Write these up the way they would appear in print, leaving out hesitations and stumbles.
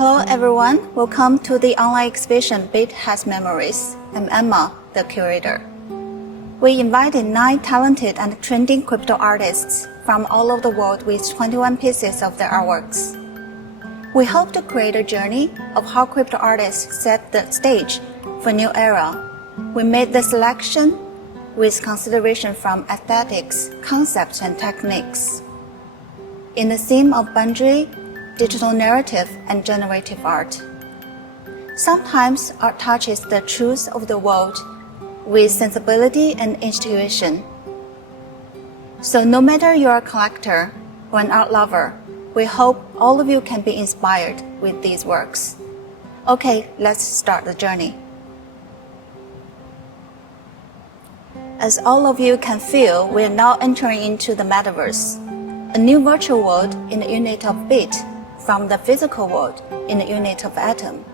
Hello everyone, welcome to the online exhibition Beat Has Memories. I'm Emma, the curator. We invited 9 talented and trending crypto artists from all over the world with 21 pieces of their artworks. We hope to create a journey of how crypto artists set the stage for a new era. We made the selection with consideration from aesthetics, concepts, and techniques. In the theme of boundary, digital narrative, and generative art. Sometimes art touches the truth of the world with sensibility and intuition. So no matter you're a collector or an art lover, we hope all of you can be inspired with these works. Okay, let's start the journey. As all of you can feel, we are now entering into the metaverse, a new virtual world in the unit of bit, from the physical world in the unit of atom.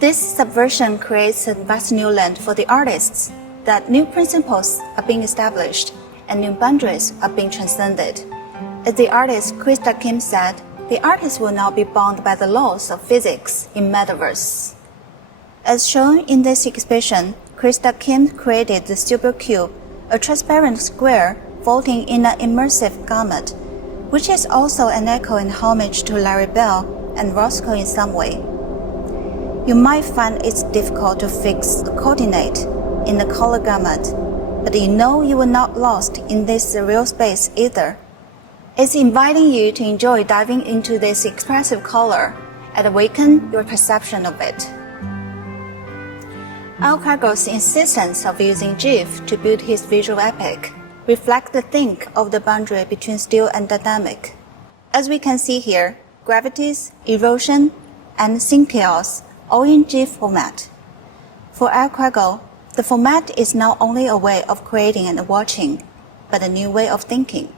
This subversion creates a vast new land for the artists, that new principles are being established and new boundaries are being transcended. As the artist Krista Kim said, the artist will now be bound by the laws of physics in metaverse. As shown in this exhibition, Krista Kim created the Super Cube, a transparent square floating in an immersive garment, which is also an echo and homage to Larry Bell and Roscoe in some way. You might find it's difficult to fix a coordinate in the color gamut, but you know you are not lost in this surreal space either. It's inviting you to enjoy diving into this expressive color and awaken your perception of it. Al Cargo's insistence of using GIF to build his visual epic reflect the think of the boundary between still and dynamic. As we can see here, gravities, erosion, and sync chaos all in GIF format. For Al Cargo, the format is not only a way of creating and watching, but a new way of thinking.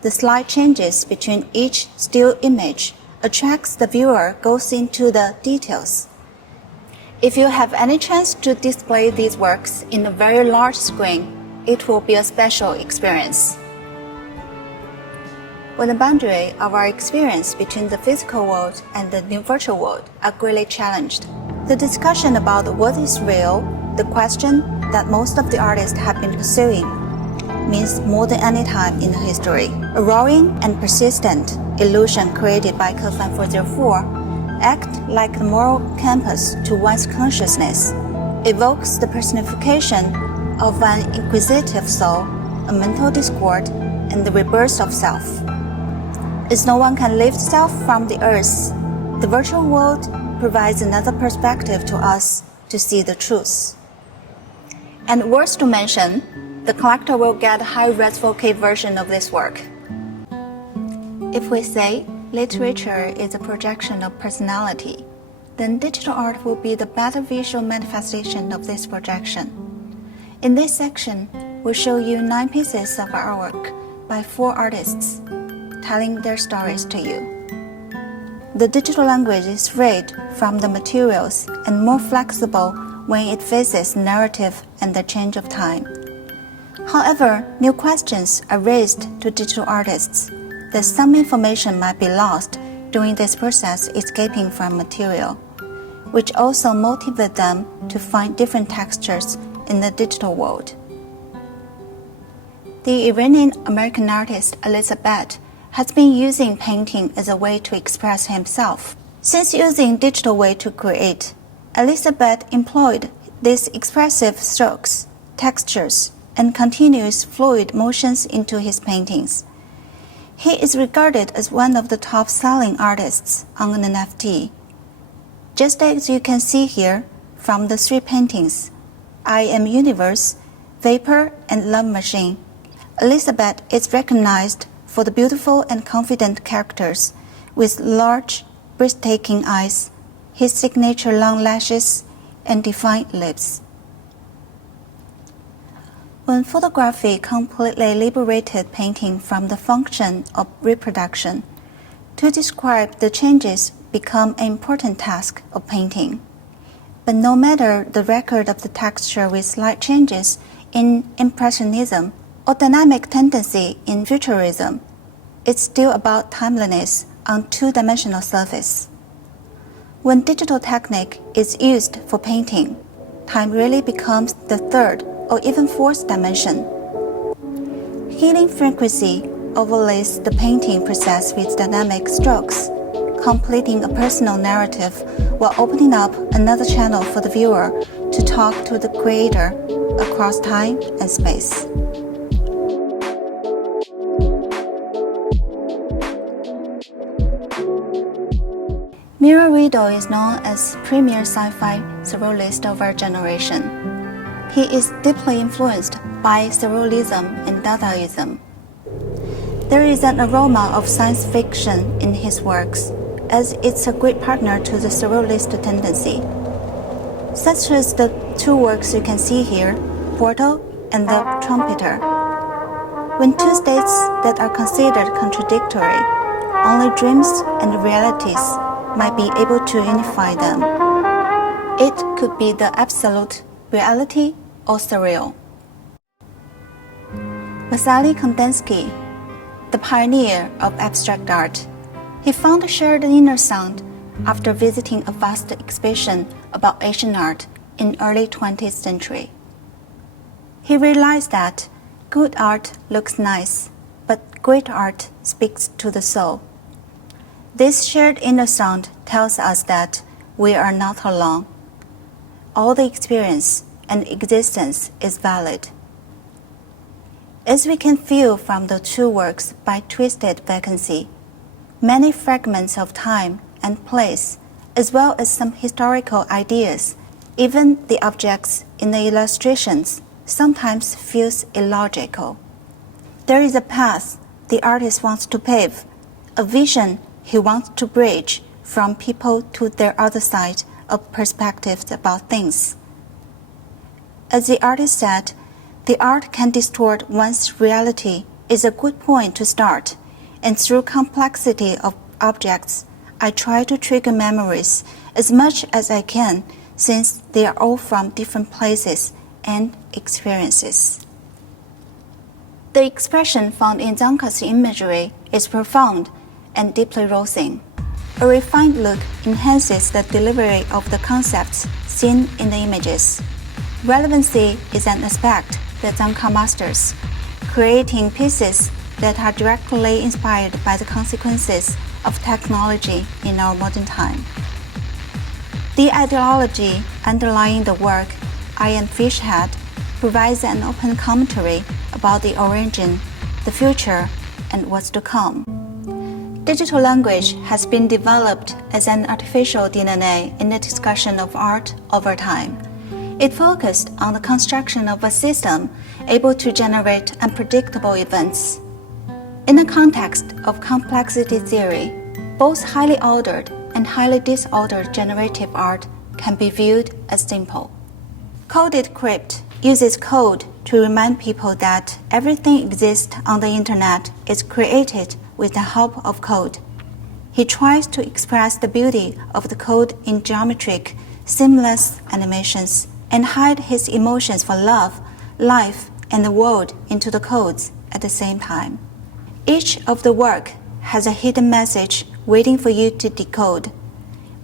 The slight changes between each still image attracts the viewer goes into the details. If you have any chance to display these works in a very large screen, it will be a special experience. When the boundary of our experience between the physical world and the new virtual world are greatly challenged, the discussion about what is real, the question that most of the artists have been pursuing, means more than any time in history. A roaring and persistent illusion created by Code 5404 acts like the moral compass to one's consciousness, evokes the personification of an inquisitive soul, a mental discord, and the rebirth of self. As no one can lift self from the earth, the virtual world provides another perspective to us to see the truth. And worth to mention, the collector will get a high-res 4K version of this work. If we say literature is a projection of personality, then digital art will be the better visual manifestation of this projection. In this section, we'll show you 9 pieces of artwork by 4 artists, telling their stories to you. The digital language is freed from the materials and more flexible when it faces narrative and the change of time. However, new questions are raised to digital artists that some information might be lost during this process escaping from material, which also motivate them to find different textures in the digital world. The Iranian-American artist Elizabeth has been using painting as a way to express himself. Since using digital way to create, Elizabeth employed these expressive strokes, textures, and continuous fluid motions into his paintings. He is regarded as one of the top-selling artists on an NFT. Just as you can see here from the 3 paintings, I Am Universe, Vapor, and Love Machine, Elizabeth is recognized for the beautiful and confident characters with large, breathtaking eyes, his signature long lashes, and defined lips. When photography completely liberated painting from the function of reproduction, to describe the changes become an important task of painting. But no matter the record of the texture with slight changes in Impressionism or dynamic tendency in Futurism, it's still about timeliness on 2-dimensional surface. When digital technique is used for painting, time really becomes the third or even fourth dimension. Healing frequency overlays the painting process with dynamic strokes, completing a personal narrative while opening up another channel for the viewer to talk to the creator across time and space. Miro Rido is known as premier sci-fi surrealist of our generation. He is deeply influenced by surrealism and Dadaism. There is an aroma of science fiction in his works, as it's a great partner to the surrealist tendency, such as the two works you can see here, Portal and The Trumpeter. When two states that are considered contradictory, only dreams and realities might be able to unify them. It could be the absolute reality or surreal. Vasily Kandinsky, the pioneer of abstract art, he found a shared inner sound after visiting a vast exhibition about Asian art in early 20th century. He realized that good art looks nice, but great art speaks to the soul. This shared inner sound tells us that we are not alone. All the experience and existence is valid. As we can feel from the two works by Twisted Vacancy, many fragments of time and place, as well as some historical ideas, even the objects in the illustrations, sometimes feels illogical. There is a path the artist wants to pave, a vision he wants to bridge from people to their other side of perspectives about things. As the artist said, the art can distort one's reality is a good point to start, and through complexity of objects, I try to trigger memories as much as I can since they are all from different places and experiences. The expression found in Zanca's imagery is profound and deeply rousing. A refined look enhances the delivery of the concepts seen in the images. Relevancy is an aspect that Zanca masters, creating pieces that are directly inspired by the consequences of technology in our modern time. The ideology underlying the work, I Am Fishhead, provides an open commentary about the origin, the future, and what's to come. Digital language has been developed as an artificial DNA in the discussion of art over time. It focused on the construction of a system able to generate unpredictable events. In the context of complexity theory, both highly ordered and highly disordered generative art can be viewed as simple. Coded Crypt uses code to remind people that everything exists on the internet is created with the help of code. He tries to express the beauty of the code in geometric, seamless animations and hide his emotions for love, life, and the world into the codes at the same time. Each of the work has a hidden message waiting for you to decode.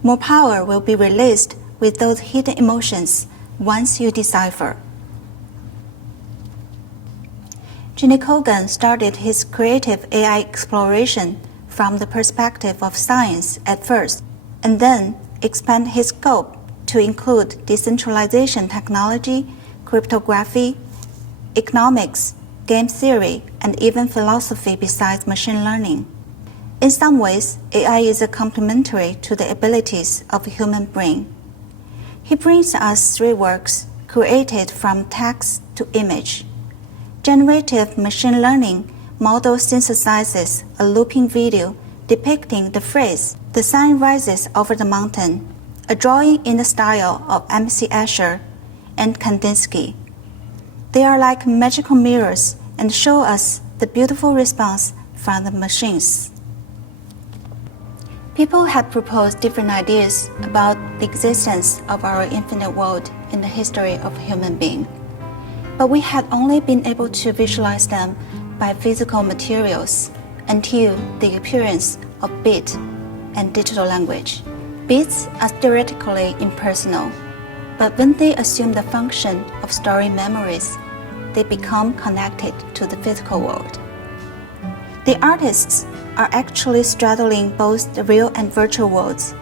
More power will be released with those hidden emotions once you decipher. Ginny Kogan started his creative AI exploration from the perspective of science at first, and then expand his scope to include decentralization technology, cryptography, economics, game theory, and even philosophy besides machine learning. In some ways, AI is complementary to the abilities of the human brain. He brings us three works created from text to image. Generative machine learning model synthesizes a looping video depicting the phrase, "The sun rises over the mountain," a drawing in the style of M.C. Escher and Kandinsky. They are like magical mirrors and show us the beautiful response from the machines. People have proposed different ideas about the existence of our infinite world in the history of human being, but we had only been able to visualize them by physical materials until the appearance of bit and digital language. Beats are theoretically impersonal, but when they assume the function of storing memories, they become connected to the physical world. The artists are actually straddling both the real and virtual worlds,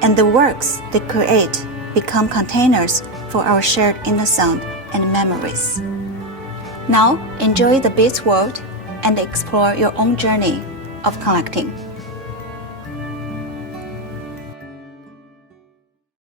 and the works they create become containers for our shared inner sound and memories. Now, enjoy the Beats world and explore your own journey of collecting.